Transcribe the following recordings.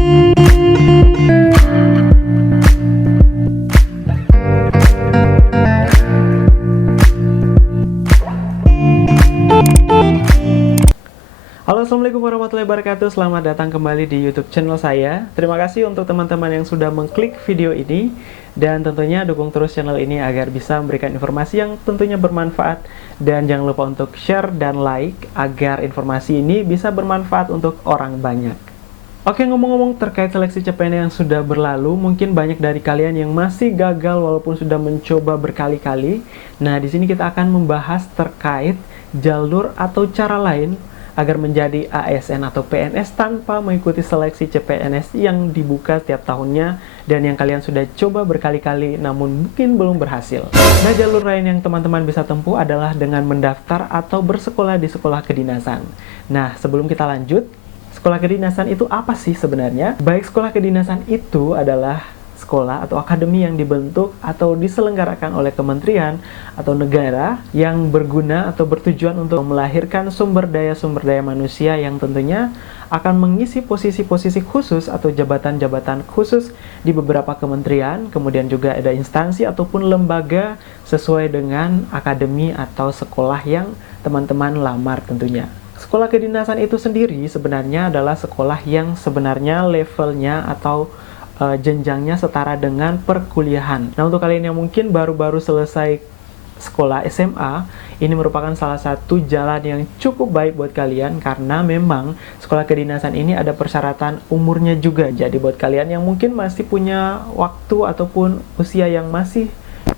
Halo, assalamualaikum warahmatullahi wabarakatuh. Selamat datang kembali di YouTube channel saya. Terima kasih untuk teman-teman yang sudah mengklik video ini, dan tentunya dukung terus channel ini agar bisa memberikan informasi yang tentunya bermanfaat. Dan jangan lupa untuk share dan like agar informasi ini bisa bermanfaat untuk orang banyak. Oke, ngomong-ngomong terkait seleksi CPNS yang sudah berlalu, mungkin banyak dari kalian yang masih gagal walaupun sudah mencoba berkali-kali. Nah, di sini kita akan membahas terkait jalur atau cara lain agar menjadi ASN atau PNS tanpa mengikuti seleksi CPNS yang dibuka tiap tahunnya dan yang kalian sudah coba berkali-kali namun mungkin belum berhasil. Nah, jalur lain yang teman-teman bisa tempuh adalah dengan mendaftar atau bersekolah di sekolah kedinasan. Nah, sebelum kita lanjut, sekolah kedinasan itu apa sih sebenarnya? Baik, sekolah kedinasan itu adalah sekolah atau akademi yang dibentuk atau diselenggarakan oleh kementerian atau negara yang berguna atau bertujuan untuk melahirkan sumber daya manusia yang tentunya akan mengisi posisi-posisi khusus atau jabatan-jabatan khusus di beberapa kementerian, kemudian juga ada instansi ataupun lembaga sesuai dengan akademi atau sekolah yang teman-teman lamar tentunya. Sekolah kedinasan itu sendiri sebenarnya adalah sekolah yang sebenarnya levelnya atau jenjangnya setara dengan perkuliahan. Nah, untuk kalian yang mungkin baru-baru selesai sekolah SMA, ini merupakan salah satu jalan yang cukup baik buat kalian karena memang sekolah kedinasan ini ada persyaratan umurnya juga. Jadi buat kalian yang mungkin masih punya waktu ataupun usia yang masih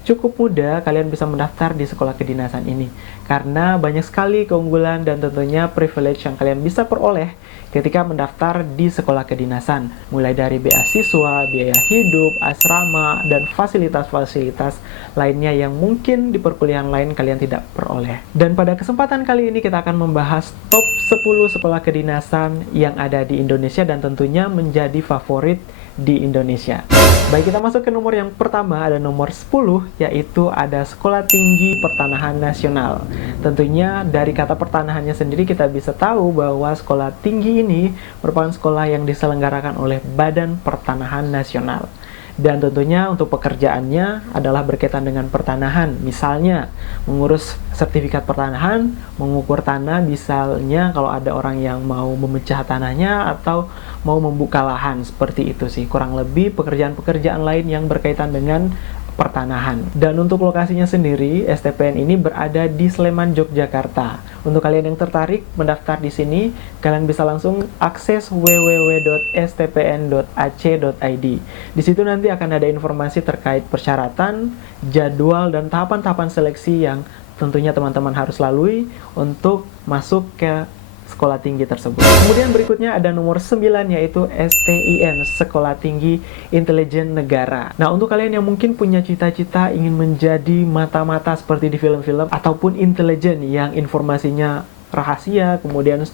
cukup muda, kalian bisa mendaftar di sekolah kedinasan ini karena banyak sekali keunggulan dan tentunya privilege yang kalian bisa peroleh ketika mendaftar di sekolah kedinasan, mulai dari beasiswa, biaya hidup, asrama, dan fasilitas-fasilitas lainnya yang mungkin di perkuliahan lain kalian tidak peroleh. Dan pada kesempatan kali ini kita akan membahas top 10 sekolah kedinasan yang ada di Indonesia dan tentunya menjadi favorit di Indonesia. Baik, kita masuk ke nomor yang pertama, ada nomor 10, yaitu ada Sekolah Tinggi Pertanahan Nasional. Tentunya dari kata pertanahannya sendiri kita bisa tahu bahwa sekolah tinggi ini merupakan sekolah yang diselenggarakan oleh Badan Pertanahan Nasional. Dan tentunya untuk pekerjaannya adalah berkaitan dengan pertanahan, misalnya mengurus sertifikat pertanahan, mengukur tanah, misalnya kalau ada orang yang mau memecah tanahnya atau mau membuka lahan, seperti itu sih kurang lebih pekerjaan-pekerjaan lain yang berkaitan dengan pertanahan. Dan untuk lokasinya sendiri, STPN ini berada di Sleman, Yogyakarta. Untuk kalian yang tertarik mendaftar di sini, kalian bisa langsung akses www.stpn.ac.id. Di situ nanti akan ada informasi terkait persyaratan, jadwal, dan tahapan-tahapan seleksi yang tentunya teman-teman harus lalui untuk masuk ke sekolah tinggi tersebut. Kemudian berikutnya ada nomor 9, yaitu STIN, Sekolah Tinggi Intelijen Negara. Nah, untuk kalian yang mungkin punya cita-cita ingin menjadi mata-mata seperti di film-film ataupun intelijen yang informasinya rahasia, kemudian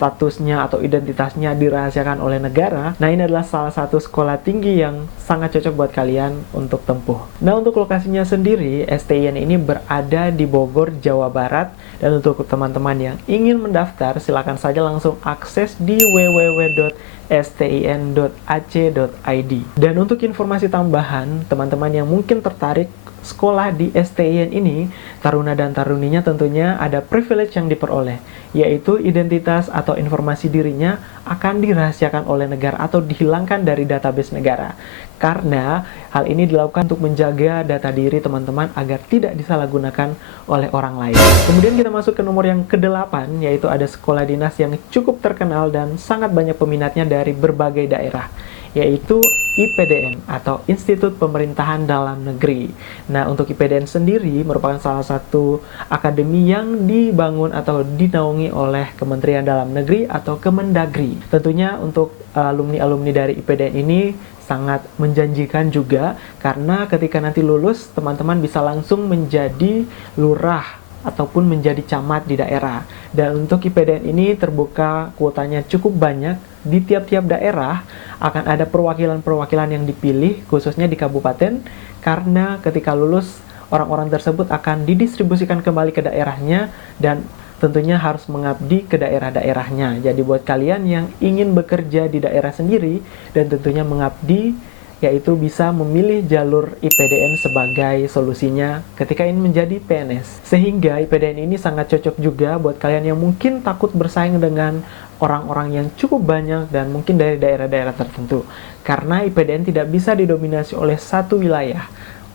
statusnya atau identitasnya dirahasiakan oleh negara. Nah, ini adalah salah satu sekolah tinggi yang sangat cocok buat kalian untuk tempuh. Nah, untuk lokasinya sendiri, STIN ini berada di Bogor, Jawa Barat. Dan untuk teman-teman yang ingin mendaftar, silakan saja langsung akses di www.stin.ac.id. Dan untuk informasi tambahan, teman-teman yang mungkin tertarik sekolah di STIN ini, taruna dan taruninya tentunya ada privilege yang diperoleh, yaitu identitas atau informasi dirinya akan dirahasiakan oleh negara atau dihilangkan dari database negara. Karena hal ini dilakukan untuk menjaga data diri teman-teman agar tidak disalahgunakan oleh orang lain. Kemudian kita masuk ke nomor yang ke-8, yaitu ada sekolah dinas yang cukup terkenal dan sangat banyak peminatnya dari berbagai daerah, yaitu IPDN atau Institut Pemerintahan Dalam Negeri. Nah, untuk IPDN sendiri merupakan salah satu akademi yang dibangun atau dinaungi oleh Kementerian Dalam Negeri atau Kemendagri. Tentunya untuk alumni-alumni dari IPDN ini sangat menjanjikan juga karena ketika nanti lulus, teman-teman bisa langsung menjadi lurah ataupun menjadi camat di daerah. Dan untuk IPDN ini terbuka kuotanya cukup banyak. Di tiap-tiap daerah akan ada perwakilan-perwakilan yang dipilih khususnya di kabupaten, karena ketika lulus orang-orang tersebut akan didistribusikan kembali ke daerahnya dan tentunya harus mengabdi ke daerah-daerahnya. Jadi buat kalian yang ingin bekerja di daerah sendiri dan tentunya mengabdi, yaitu bisa memilih jalur IPDN sebagai solusinya ketika ingin menjadi PNS. Sehingga IPDN ini sangat cocok juga buat kalian yang mungkin takut bersaing dengan orang-orang yang cukup banyak dan mungkin dari daerah-daerah tertentu. Karena IPDN tidak bisa didominasi oleh satu wilayah.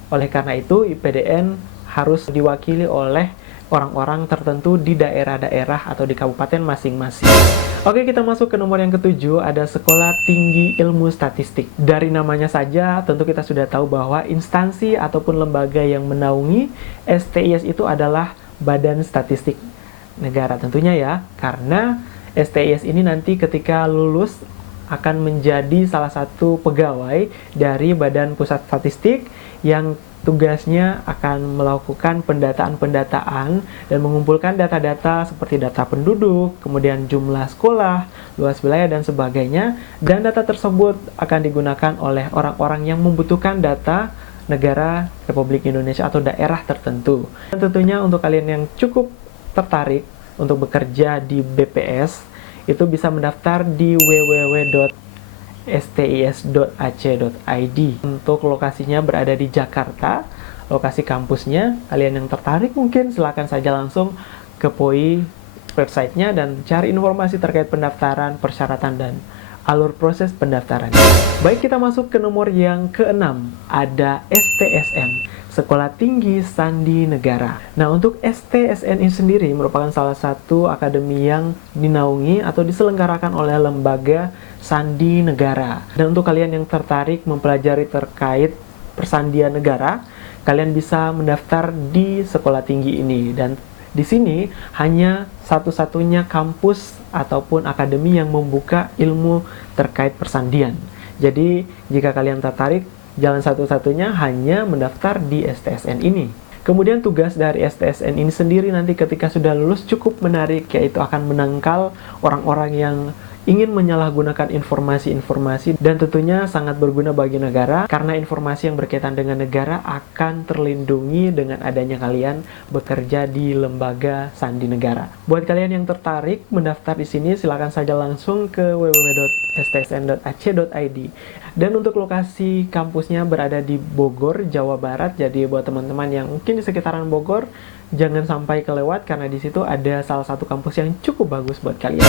Oleh karena itu, IPDN harus diwakili oleh orang-orang tertentu di daerah-daerah atau di kabupaten masing-masing. Oke, kita masuk ke nomor yang ketujuh, ada Sekolah Tinggi Ilmu Statistik. Dari namanya saja, tentu kita sudah tahu bahwa instansi ataupun lembaga yang menaungi STIS itu adalah Badan Statistik Negara tentunya ya, karena STIS ini nanti ketika lulus akan menjadi salah satu pegawai dari Badan Pusat Statistik yang tugasnya akan melakukan pendataan-pendataan dan mengumpulkan data-data seperti data penduduk, kemudian jumlah sekolah, luas wilayah, dan sebagainya. Dan data tersebut akan digunakan oleh orang-orang yang membutuhkan data negara Republik Indonesia atau daerah tertentu. Dan tentunya untuk kalian yang cukup tertarik untuk bekerja di BPS, itu bisa mendaftar di www.stis.ac.id. Untuk lokasinya berada di Jakarta, lokasi kampusnya. Kalian yang tertarik mungkin silakan saja langsung kepoin websitenya dan cari informasi terkait pendaftaran, persyaratan, dan alur proses pendaftaran. Baik, kita masuk ke nomor yang keenam, ada STSN, Sekolah Tinggi Sandi Negara. Nah, untuk STSN ini sendiri merupakan salah satu akademi yang dinaungi atau diselenggarakan oleh lembaga Sandi Negara. Dan untuk kalian yang tertarik mempelajari terkait persandian negara, kalian bisa mendaftar di sekolah tinggi ini. Dan di sini hanya satu-satunya kampus ataupun akademi yang membuka ilmu terkait persandian. Jadi, jika kalian tertarik, jalan satu-satunya hanya mendaftar di STSN ini. Kemudian tugas dari STSN ini sendiri nanti ketika sudah lulus cukup menarik, yaitu akan menangkal orang-orang yang ingin menyalahgunakan informasi-informasi dan tentunya sangat berguna bagi negara karena informasi yang berkaitan dengan negara akan terlindungi dengan adanya kalian bekerja di lembaga sandi negara. Buat kalian yang tertarik mendaftar di sini, silakan saja langsung ke www.stsn.ac.id. Dan untuk lokasi kampusnya berada di Bogor, Jawa Barat. Jadi buat teman-teman yang mungkin di sekitaran Bogor, jangan sampai kelewat karena di situ ada salah satu kampus yang cukup bagus buat kalian.